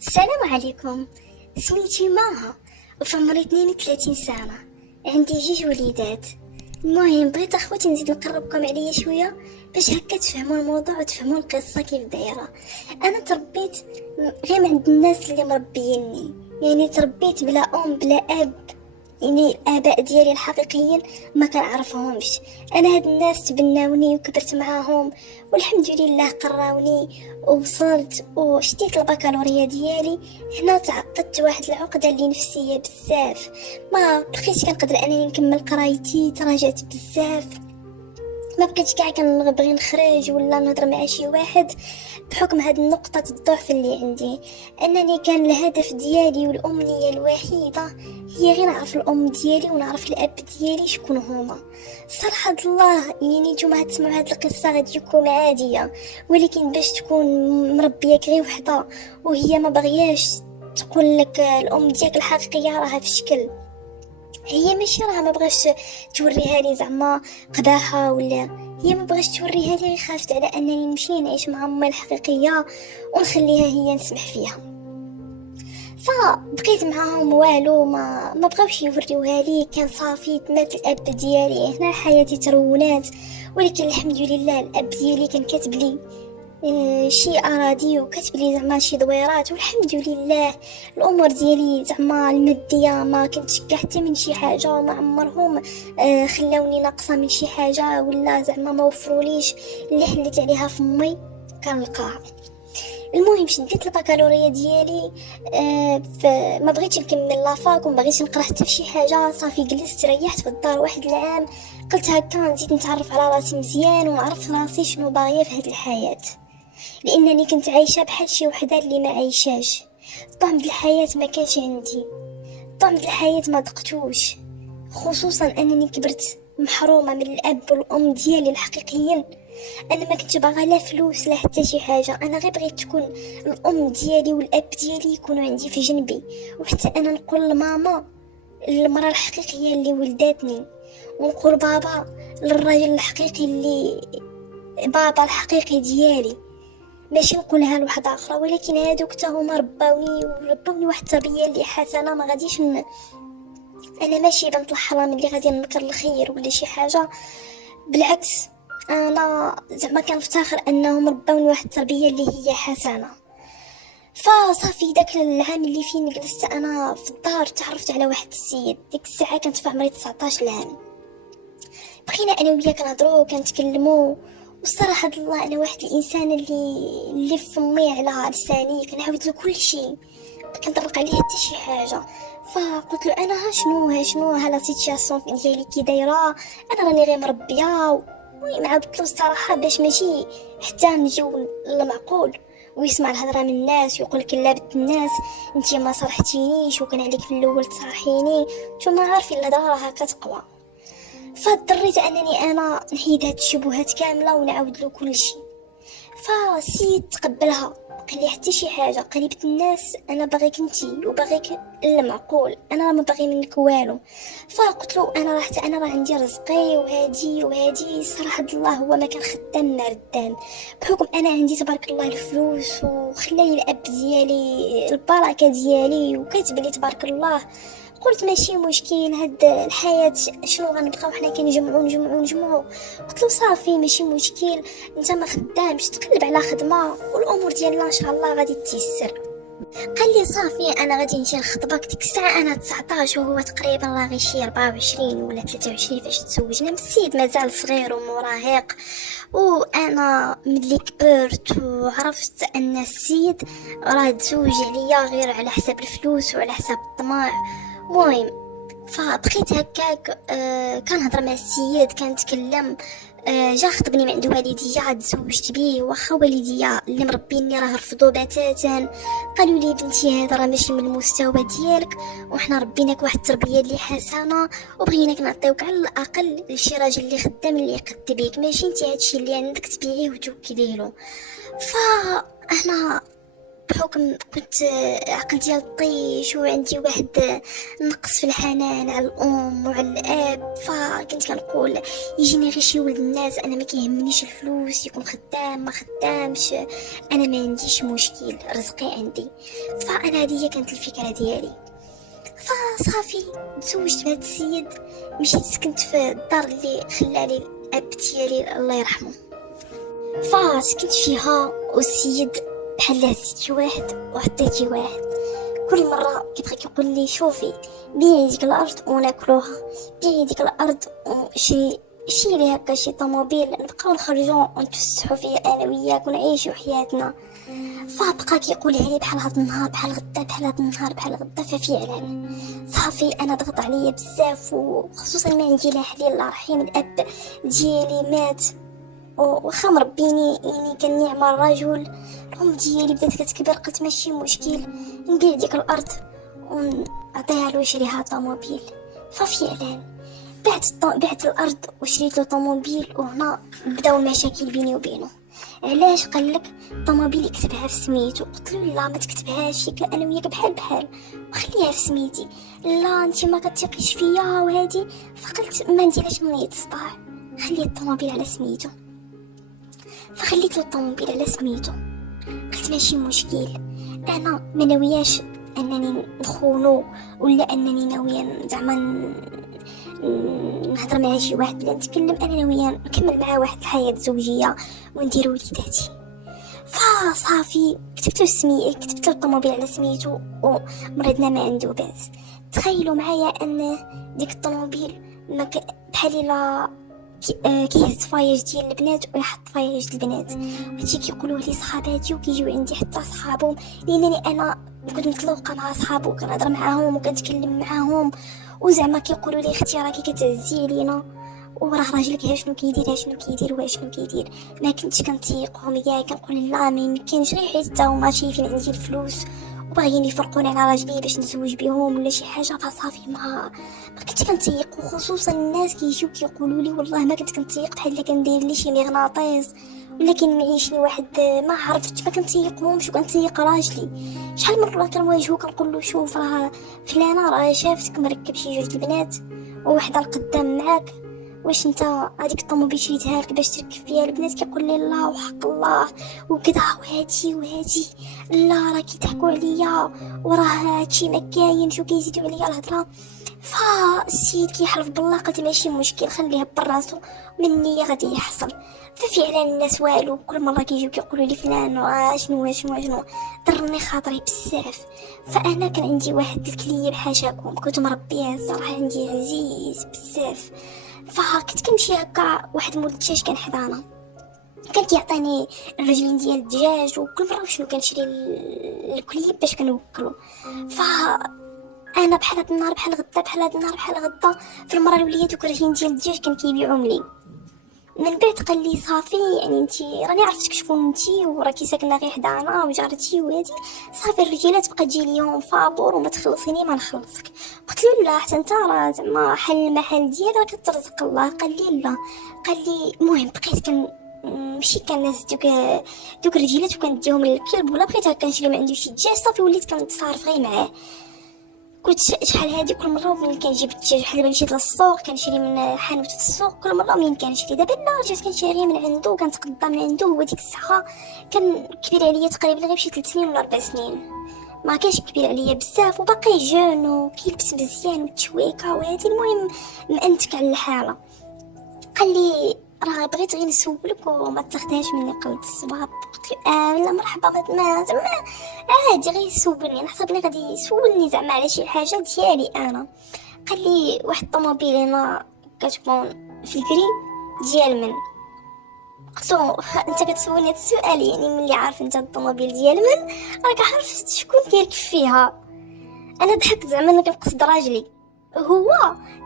السلام عليكم. سميتي ماها وفي عمري 32 سنة، عندي جوج وليدات. المهم بغيت اخوتي نزيد نقربكم عليا شويه باش هكا تفهموا الموضوع وتفهموا القصه كيف دايره. انا تربيت غير عند الناس اللي مربيني، يعني تربيت بلا ام بلا اب، يعني الاباء ديالي الحقيقيين ما كنعرفهمش. انا هاد الناس تبناوني وكبرت معاهم والحمد لله قراوني ووصلت وشتيت البكالوريا ديالي. هنا تعقدت واحد العقده اللي نفسيه بزاف، ما بقيتش كنقدر انني نكمل قرايتي، تراجعت بزاف، ما بقيتش كاع كنبغي نخرج ولا نهضر مع شي واحد بحكم هاد النقطة الضعف اللي عندي، انني كان الهدف ديالي والامنية الوحيدة هي غير نعرف الام ديالي ونعرف الاب ديالي شكون هما. صراحة الله يعني نتوما تسمعوا هاد القصة غادي تكون عادية، ولكن باش تكون مربياك غير وحدة وهي ما بغياش تقول لك الام ديالك الحقيقية راها في شكل، هي ماشي راها ما بغاش توريها لي زعما قباحه، ولا هي ما بغاش توريها لي، خافت على انني نمشي نعيش مع امي الحقيقيه ونخليها هي نسمح فيها. فبقيت معاهم والو ما بغاوش يوريوها لي، كان صافي مات الاب ديالي، هنا حياتي ترونات. ولكن الحمد لله الاب ديالي كان كاتب لي شي اراضي وكتب لي زعما شي دويرات، والحمد لله الامور ديالي زعما الماديه ما كنتش كاع حتى من شي حاجه، وما عمرهم خلاوني ناقصه من شي حاجه، ولا زعما ما وفروليش اللي حليت عليها فمي كنلقاها. المهم شديت البكالوريا ديالي، ما بغيتش نكمل لافاك وما بغيتش نقرا حتى في شي حاجه، صافي جلست ريحت في الدار واحد العام، قلت هكا نزيد نتعرف على راسي مزيان ونعرف راسي شنو باغيه في هاد الحياه، لانني كنت عايشه بحال شي وحده اللي ما عايشاش. طعم الحياه ما كانش عندي، طعم الحياه ما دقتوش، خصوصا انني كبرت محرومه من الاب والام ديالي الحقيقيين. انا ما كنتش باغا لا فلوس لا حتى شي حاجه، انا غير بغيت تكون الام ديالي والاب ديالي يكونوا عندي في جنبي، وحتى انا نقول لماما المراه الحقيقيه اللي ولدتني، ونقول بابا للراجل الحقيقي اللي بابا الحقيقي ديالي، ماشي نقولها لواحد اخرى. ولكن هادوك حتى هما ربوني واحد التربيه اللي حسنه، ما غاديش انا ماشي بنت الحرام اللي غادي ننكر الخير ولا شي حاجه، بالعكس انا زعما كنفتخر انهم ربوني واحد التربيه اللي هي حسنه. فصافي داك العام اللي فين جلست انا في الدار تعرفت على واحد السيد، ديك الساعه كنت في عمري 19 عام، بقينا انا وياه كنهضروا وكنتكلموا، والصراحه الله انا واحد الانسان اللي في فمي على لساني كنعاود له كل شيء، كنطرق عليه حتى شي حاجه. فقلت له انا ها لا سيتياسيون ديالي كي دايره، انا راني غير مربيه. المهم عاودت له الصراحه باش ماشي حتى نجيو للمعقول ويسمع الهضره من الناس ويقول لك لا بنت الناس انت ما صرحتينيش وكان عليك في الاول تصرحيني، نتوما عارفين الهضره راها كتقوى. فاضطريت انني انا نحيد هاد الشبهات كامله ونعاود له كل شيء. فالسيد تقبلها، قال لي حتى شي حاجه، قال لي بنت الناس انا باغيك انتي وباغيك المعقول، انا ما باغي منك والو. فقلت له انا راه عندي رزقي وهادي صراحه الله هو ما كان خدام ما ردان، بحكم انا عندي تبارك الله الفلوس وخلاني الاب ديالي البركه ديالي وكاتب لي تبارك الله. قلت ماشي مشكل، هاد الحياه شنو غنبقاو حنا كنجمعوا. قلت له صافي ماشي مشكل، انت ما خدامش تقلب على خدمه والامور ديالنا ان شاء الله غادي تيسر. قال لي صافي انا غادي نجي نخطبك. ديك الساعه انا 19 وهو تقريبا راه غير شي 24 ولا 23 فاش تزوجنا، السيد مازال صغير ومراهق. وانا ملي كبرت وعرفت ان السيد راه تزوج عليا غير على حساب الفلوس وعلى حساب الطمع. مهم فبقيت هكاك كنهضر مع السيد كنتكلم، جا خطبني من عند والديا تزوجت بيه، واخا والديا اللي مربيني راه رفضوا بتاتا، قالوا لي بنتي هذا راه ماشي من المستوى ديالك، وحنا ربيناك واحد التربيه اللي حسنه وبغيناك نعطيوك على الاقل لشي راجل اللي خدام اللي يقد بيك، ماشي انت هادشي اللي عندك تبيعيه وتوكليه له. فانا بحكم كنت عقل ديال طيش وعندي واحد نقص في الحنان على الام وعلى الاب، فكنت كنقول يجيني غير شي ولد الناس، انا ما كيهمنيش الفلوس، يكون خدام ما خدامش انا ما عنديش مشكل، رزقي عندي. فانا هذه هي كانت الفكره ديالي. فصافي تزوجت بهذا السيد، مشيت سكنت في الدار اللي خلالي الاب ديالي الله يرحمه. فسكنت فيها والسيد بحال هزيتي واحد وحطيتي واحد، كل مره كيبقى كيقول لي شوفي بيعي ديك الارض وناكلوها، بيعي ديك الارض وشري لي هكا شي طوموبيل نبقاو نخرجوا ونتفسحوا فيه انا وياك ونعيشوا حياتنا. فبقى كيقولها لي بحال هاد النهار بحال غدا بحال هاد النهار بحال غدا. ففعلا صافي انا ضغط عليا بزاف، وخصوصا ما عندي لا حليل الله رحيم، الاب ديالي مات وخا مربيني يعني كان نعمة الرجل. الام ديالي بدات كتكبر، قلت ماشي مشكل نبيع ديك الارض ونعطيها له يشريها طوموبيل. ففعلا بعت الارض وشريت له طوموبيل، وهنا بداو المشاكل بيني وبينه. علاش؟ قال لك الطوموبيل يكتبها في سميتو. قلت له لا ما تكتبهاش، انا وياك بحال بحال وخليها في سميتي. لا انت ما كتثقيش فيا وهادي. فقلت ما نديرهاش من يد الصداع، خلي الطوموبيل على سميتو. فخليت له الطوموبيل على سميتو. قلت ماشي مشكل، انا ما ناوياش انني نخونو ولا انني ناويه زعما نهضر مع شي واحد ولا نتكلم، انا ناويه نكمل معاه واحد الحياه زوجيه وندير وليداتي. فصافي كتبت له الطوموبيل على سميتو ومرضنا ما عنده باس. تخيلوا معايا ان ديك الطوموبيل بحال الا كيهز فايج ديال البنات ويحط فايج البنات. هادشي كيقولوه لي صحاباتي وكيجيو عندي حتى صحابهم، لانني انا كنت متلوقه مع صحابو وكنهضر معاهم وكنتكلم معاهم، وزعما كيقولوا لي اختي راكي كتهزي علينا، وراه راجلك ها شنو كيدير واشنو كيدير. ما كنتش كنتيقهم كاع، كنقول لا ما يمكنش، غير حيت حتى هما شايفين عندي الفلوس وباغيين يفرقوني على راجلي باش نتزوج بهم ولا شي حاجه. فصافي ما كنتش كنتيق، وخصوصا الناس كيجيو كيقولوا لي والله ما كنت كنتيق، بحال الا كندير لي شي مغناطيس ولا كنمعيشني واحد ما عرفتش، ما كنتيقهمش وكنتيق راجلي. شحال من مره كنواجهو كنقول له شوف راه فلانه راه شافتك مركب شي جوج البنات ووحده القدام معاك، واش انت هذيك الطوموبيل شريتها لك باش تركب فيها البنات؟ كيقول لي لا وحق الله وكذا وهادي لا راه كيضحكوا عليا وراه هادشي ما كاين، شو كيزيدوا عليا الهضره. فالسيد كيحلف بالله، قلت ماشي مشكل خليه براسو مني غادي يحصل. ففعلا الناس والو، كل مره كيجيو كيقولوا لي فلان شنو ضرني خاطري بزاف. فانا كان عندي واحد الكليب حاشاكم كنت مربيه الصراحه عندي عزيز بزاف. فكنت كنمشي هكا واحد مول الدجاج كان حدانا، كان كيعطيني الرجلين ديال الدجاج، وكل مره شنو كنشري الكليب باش كنوكلو. انا بحال هاد النهار بحال غدا في المره الاوليه دوك الرجلين ديال الدجاج كان كيبيعوهم لي. من بعد قال لي صافي يعني انت راني عرفتك شكون انت وراكي ساكنه غير حدانا وجارتي وهادي، صافي الرجاله تبقى تجي ليهم فابور وما تخلصيني ما نخلصك. قلت له لا حتى انت راه زعما حل المحل ديالك راك ترزق الله. قال لي لا، قال لي المهم بقيت مشي كنهز دوك الرجيلات وكنديهم للكلب، ولا بغيت هكا نشري من عنده شي دجاج صافي وليت كنتصارف غير معاه. كنت شحال هادي كل مره ملي كنجيب الدجاج بحال دابا مشيت للسوق كنشري من حانوت في السوق، كل مره منين كنشري. دابا لا رجعت كنشري من عنده وكنتقدى من عنده. هو ديك الساعه كان كبير عليا تقريبا غير شي 3 سنين ولا 4 سنين، ما كانش كبير عليا بزاف وباقي جون وكيلبس مزيان وتشويكه وهادي. المهم مأنتك على الحاله. قال لي راه بغيت غير نسولك وما تاخدهاش مني قلت الصواب. قلت له لا مرحبا، ما زعما عادي غير سولني، انا حسبني غادي يسولني زعما على شي حاجه ديالي انا. قال لي واحد الطوموبيل هنا كتكون في الكري ديال من؟ قلت له انت كتسولني هذا السؤال يعني ملي عارف انت الطوموبيل ديال من راك عارف شكون كيركب فيها؟ انا ضحكت زعما انا كنقصد راجلي. هو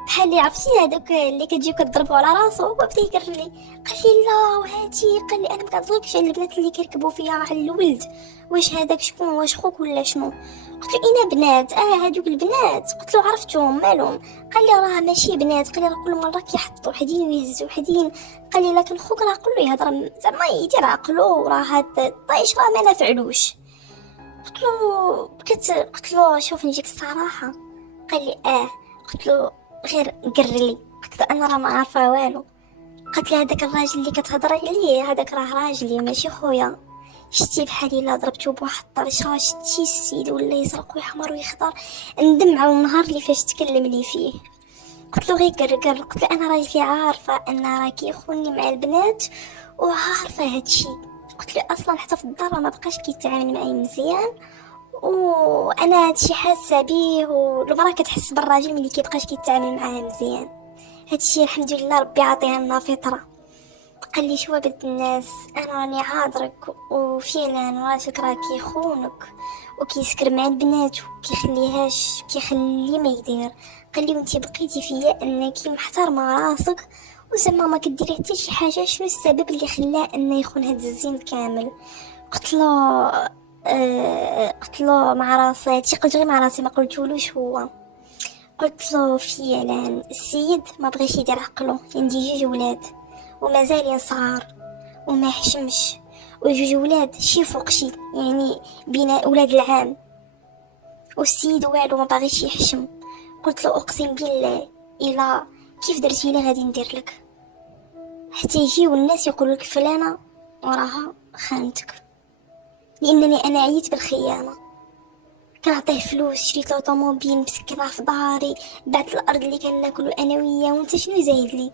بحال اللي عرفتي هذوك اللي كتجيو كتضربوا على راسو، هو بدا يقرر لي. قال لي لا وهاتي، قال لي انا ما كنطلبش على البنات اللي كيركبوا فيها على الولد، واش هذاك شكون؟ واش خوك ولا شنو؟ قلت له انا بنات. هذوك البنات. قلت له عرفتهم مالهم؟ قال لي راه ماشي بنات، قال لي راه كل مره كيحطوا وحدين ويهزوا وحدين. قال لي لكن خوك راه قول له يهضر زعما يدير عقلو، راه هاد الطيش راه ما نافعلوش. قلت له شوف نجيك الصراحه. قال لي قلت له غير قرلي. قلت له انا راه ما عارفه والو. قالت لي هذاك الراجل اللي كتهضري عليه هذاك راه راجلي ماشي خويا. شتي بحالي لا ضربتو بواحد الطريقه. شتي السيد ولا يزرق ويحمر ويخضر. ندم على النهار اللي فاش تكلم لي فيه. قلت له غير قرقر. قلت له انا راجلي عارفه ان راه كيخوني مع البنات وعارفه هادشي. قلت له اصلا حتى في الدار ما بقاش كيتعامل معايا مزيان وانا هادشي حاسه بيه. والمراه كتحس بالراجل ملي كيبقاش كيتعامل معاها مزيان. هادشي الحمد لله ربي عطيها لنا فطره. قال لي شو بنت الناس انا راني عاذرك وفعلا راجلك راه كيخونك وكيسكر مع البنات كيخلي ما يدير. قال لي وانتي بقيتي فيا انك محترمه راسك وزعما ما كديري حتى شي حاجه. شنو السبب اللي خلاه انه يخون هاد الزين كامل؟ قلت له مع راسي هادشي قلت غير مع راسي ما قلتولوش هو. قلت له فعلا السيد ما بغيش يدير عقله. عندي 2 ولاد ومازالين صغار وما حشمش و2 ولاد شي فوق شي يعني بين اولاد العام والسيد والو ما باغيش يحشم. قلت له اقسم بالله الا كيف درتي لي غادي ندير لك حتى يجيو الناس يقولوا لك فلانه وراها خانتك. لانني انا عييت بالخيانه. كنعطيه فلوس شريت له طوموبيل مسكنها في داري بعت الارض اللي كناكلو انا وياه وانت شنو زايد لي؟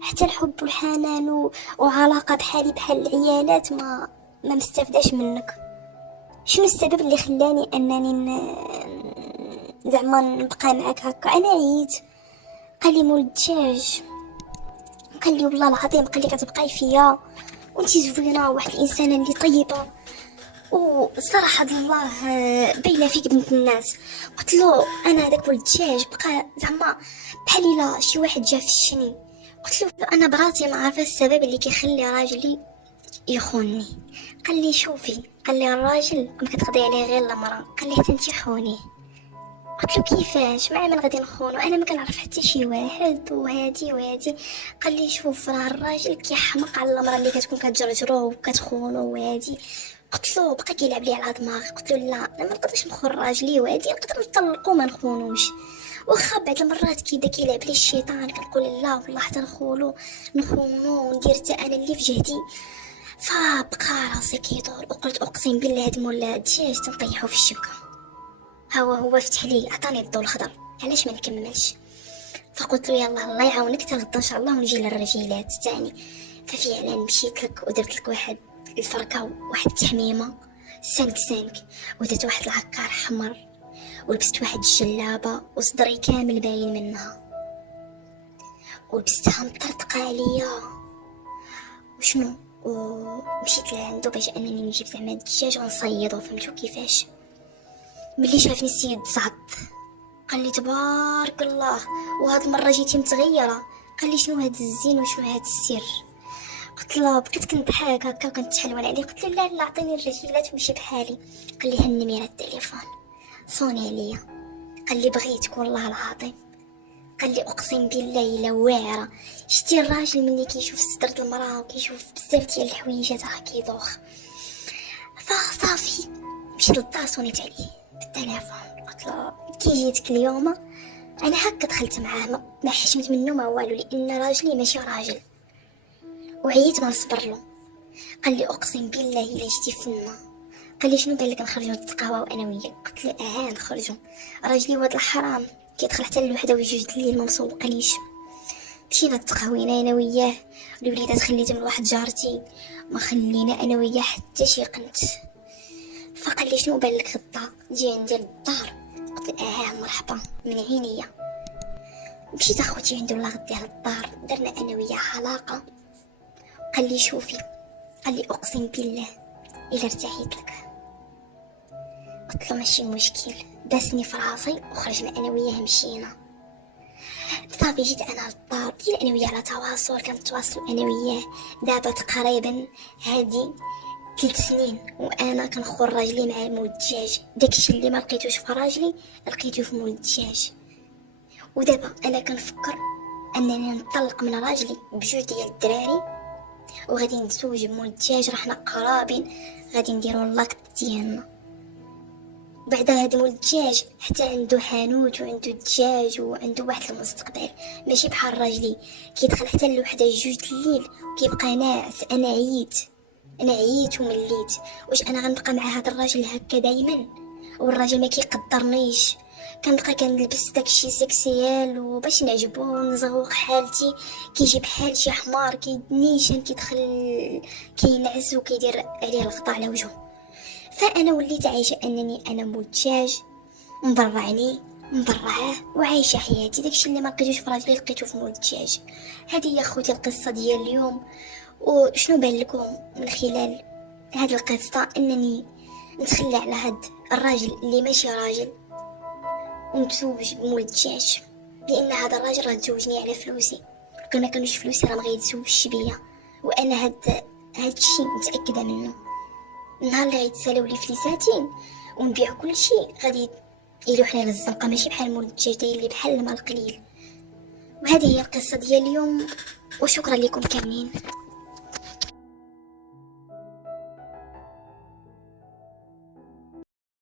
حتى الحب والحنان وعلاقه بحالي بحال العيالات ما مستفداش منك. شنو السبب اللي خلاني انني زعما نبقى معاك هكا؟ انا عييت. قال لي مول الدجاج. قال لي والله العظيم قال لي كتبقاي فيا وانتي زوينه واحد الانسانه اللي طيبه وصراحه الله باينه فيك بنت الناس. قلت له انا هذاك ولد الدجاج بقى زعما بحال الا شي واحد جا فشني. قلت له انا براسي ما عارفه السبب اللي كيخلي راجلي يخونني. قال لي شوفي قال لي الراجل ما كتقضي عليه غير المراه. قال لي حتى انتي خوني. قلت له كيفاش مع من غادي نخونو انا ما كنعرف حتى شي واحد وهادي. قال لي شوف راه الراجل كيحمق على المراه اللي كتكون كتجرجرو وكتخونو وهادي. قلت له بقى كيلعب لي على دماغي. قلت له لا انا ما نقدرش نخون راجلي وهادي نقدر نطلقو ما نخونوش. واخا بعض المرات كيلعب لي الشيطان كنقول لا والله حتى نخونو وندير حتى انا اللي في جهدي. فبقى راسي كيدور وقلت اقسم بالله هاد مولا الدجاج تنطيحو في الشبكه. هو فتح لي عطاني الضوء الخضر علاش ما نكملش. فقلت له يلا الله يعاونك تغدا ان شاء الله ونجي للرجيلات تاني. ففعلا مشيت لك ودرت لك واحد الفركه وواحد التحميمه سانك ودرت واحد العكار حمر ولبست واحد الجلابه وصدري كامل باين منها ولبستها مطرطقه عليا وشنو ومشيت لعندو باش انني نجيب زعما الدجاج ونصيدو. فهمتو كيفاش؟ ملي شافني السيد صعد قال لي تبارك الله وهاد المره جيتي متغيره. قال لي شنو هاد الزين وشنو هاد السر؟ قلت له بقيت كنضحك هكا وكنتحلون عليه. قلت له لا عطيني الرجيلات ونمشي بحالي. قال لي هالنميره التليفون صوني عليا. قال لي بغيتك والله العظيم. قال لي اقسم بالله الا واعره. شتي الراجل ملي كيشوف سترة المراه وكيشوف بزاف ديال الحويجات راه كيدوخ. فصافي مشيت للدار صونيت عليه بالتليفون. قلت له كي جيتك اليوم انا هكا دخلت معاه ما حشمت منه ما والو لان راجلي ماشي راجل وعييت ما نصبر له. قال لي اقسم بالله الا جيتي فينا. قال لي شنو قال لك نخرجوا نتقهواو انا وياك؟ قلت له نخرجوا. راجلي واد الحرام كيدخل حتى لوحده وجوج الليل ما مسوقليش. مشينا تقهوينا انا وياه. الوليدات خليتهم لواحد جارتي ما خلينا انا وياه حتى شي قنت. فقال لي شنو بان لك غدا جي عندي للدار؟ قلت له مرحبا من عينيا. مشيت اخوتي عنده الله غدي على الدار درنا انا وياه علاقه. قال لي شوفي قال لي اقسم بالله الا ارتحيت لك. قلت له ماشي مشكل داسني في راسي وخرجنا انا وياه مشينا. صافي جيت انا للدار ديال انا وياه على تواصل كنتواصلوا انا وياه دابا تقريبا هادي 3 سنين وانا كنخون راجلي مع مول الدجاج. داكشي اللي ما لقيتوش في راجلي لقيتو في مول الدجاج. ودابا انا كنفكر انني نطلق من راجلي بجوج ديال الدراري وغادي نتزوج بمول الدجاج. راه حنا قرابين غادي نديرو اللاكت ديالنا. بعد هاد مول الدجاج حتى عنده حانوت وعنده دجاج وعنده واحد المستقبل، ماشي بحال راجلي كيدخل حتى لوحده جوج الليل وكيبقى ناعس. انا عييت ومليت. واش انا غنبقى مع هاد الراجل هكا دايما؟ والراجل ما كيقدرنيش، كنبقى كنلبس داكشي سكسيال وباش نعجبو ونزوق حالتي، كيجي بحال شي حمار كيدنيشان كيدخل كينعس وكيدير عليه الغطاء على وجهه. فانا وليت عايشه انني انا مدجاج، مبرعني مبرعاه وعايشه حياتي. داكشي اللي ما لقيتوش في راجلي لقيتو في مول الدجاج. هذه هي خوتي القصه ديال اليوم. وشنو بان لكم من خلال هاد القصه؟ انني نتخلى على هاد الراجل اللي ماشي راجل ونتزوج بمول الدجاج، لان هذا الراجل راه تزوجني على فلوسي. كون ما كانوش فلوسي راه ما غيتزوجش بيا. وانا هاد الشيء متاكده منه. النهار اللي غيتسالوا لي فليساتين ونبيع كل شيء غادي يلوحنا للزنقه، ماشي بحال مول الدجاج داير لي بحال المال قليل. وهذه هي القصه ديال اليوم، وشكرا لكم كاملين.